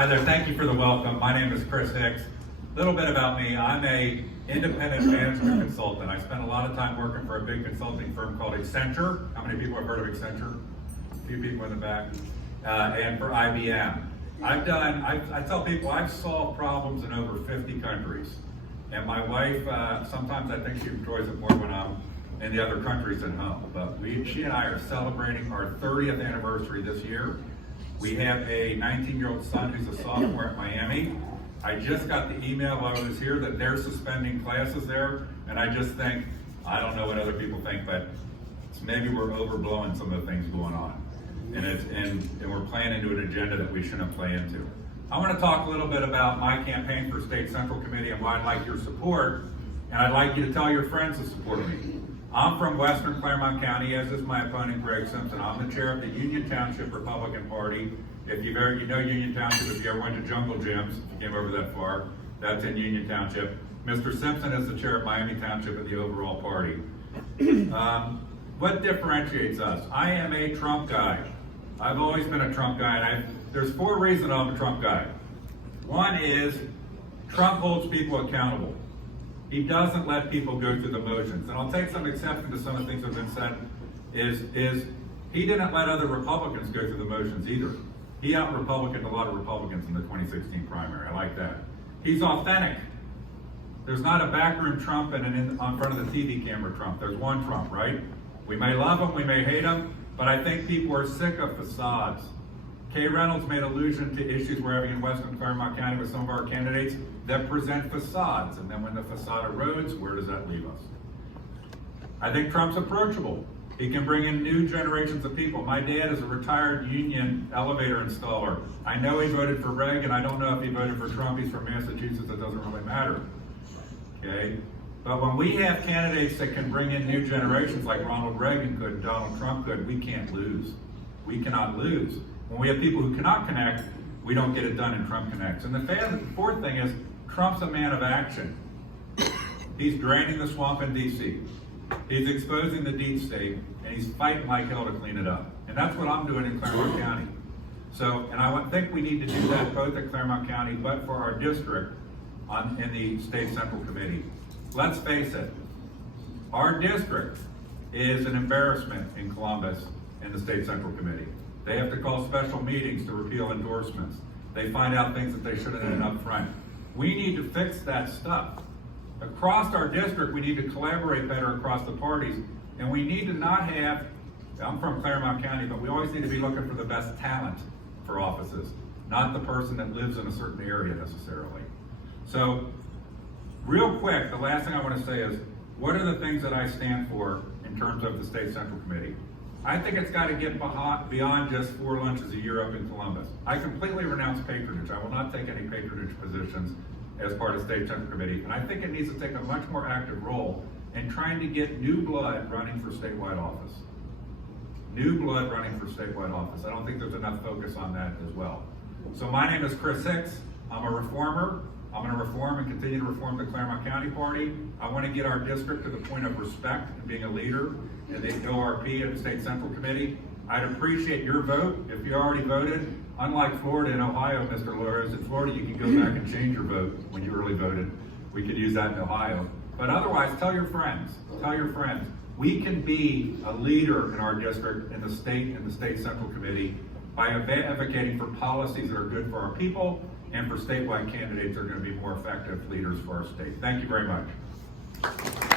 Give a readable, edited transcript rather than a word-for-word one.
Hi there, thank you for the welcome. My name is Chris Hicks. A little bit about me, I'm a independent management consultant. I spent a lot of time working for a big consulting firm called Accenture. How many people have heard of Accenture? A few people in the back. And for IBM. I tell people I've solved problems in over 50 countries. And my wife, sometimes I think she enjoys it more when I'm in the other countries than home. But she and I are celebrating our 30th anniversary this year. We have a 19-year-old son who's a sophomore at Miami. I just got the email while I was here that they're suspending classes there, and I just think, I don't know what other people think, but maybe we're overblowing some of the things going on. And we're playing into an agenda that we shouldn't play into. I want to talk a little bit about my campaign for State Central Committee and why I'd like your support, and I'd like you to tell your friends to support me. I'm from Western Claremont County, as is my opponent, Greg Simpson. I'm the chair of the Union Township Republican Party. If you know Union Township, if you ever went to Jungle Gyms, if you came over that far, that's in Union Township. Mr. Simpson is the chair of Miami Township of the overall party. What differentiates us? I am a Trump guy. I've always been a Trump guy, and there's 4 reasons I'm a Trump guy. One is Trump holds people accountable. He doesn't let people go through the motions. And I'll take some exception to some of the things that have been said, is he didn't let other Republicans go through the motions either. He out-Republicaned a lot of Republicans in the 2016 primary. I like that. He's authentic. There's not a backroom Trump and an on front of the TV camera Trump. There's one Trump, right? We may love him, we may hate him, but I think people are sick of facades. Kay Reynolds made allusion to issues we're having in Western Claremont County with some of our candidates that present facades, and then when the facade erodes, where does that leave us? I think Trump's approachable. He can bring in new generations of people. My dad is a retired union elevator installer. I know he voted for Reagan. I don't know if he voted for Trump. He's from Massachusetts. It doesn't really matter. Okay? But when we have candidates that can bring in new generations like Ronald Reagan could and Donald Trump could, we can't lose. We cannot lose. When we have people who cannot connect, we don't get it done and Trump connects. And the 4th thing is, Trump's a man of action. He's draining the swamp in DC. He's exposing the deep state, and he's fighting like hell to clean it up. And that's what I'm doing in Claremont County. So, and I think we need to do that both at Claremont County, but for our district in the State Central Committee. Let's face it, our district is an embarrassment in Columbus in the State Central Committee. They have to call special meetings to repeal endorsements. They find out things that they shouldn't have done up front. We need to fix that stuff. Across our district, we need to collaborate better across the parties, and we need to not have, I'm from Claremont County, but we always need to be looking for the best talent for offices, not the person that lives in a certain area necessarily. So, real quick, the last thing I want to say is, what are the things that I stand for in terms of the State Central Committee? I think it's got to get beyond just 4 lunches a year up in Columbus. I completely renounce patronage. I will not take any patronage positions as part of State Central Committee, and I think it needs to take a much more active role in trying to get new blood running for statewide office. New blood running for statewide office. I don't think there's enough focus on that as well. So my name is Chris Hicks. I'm a reformer. I'm going to reform and continue to reform the Claremont County Party. I want to get our district to the point of respect and being a leader in the ORP and the State Central Committee. I'd appreciate your vote. If you already voted, unlike Florida and Ohio, Mr. Lores, in Florida you can go back and change your vote when you early voted. We could use that in Ohio. But otherwise, tell your friends. Tell your friends. We can be a leader in our district in the State Central Committee by advocating for policies that are good for our people and for statewide candidates that are going to be more effective leaders for our state. Thank you very much.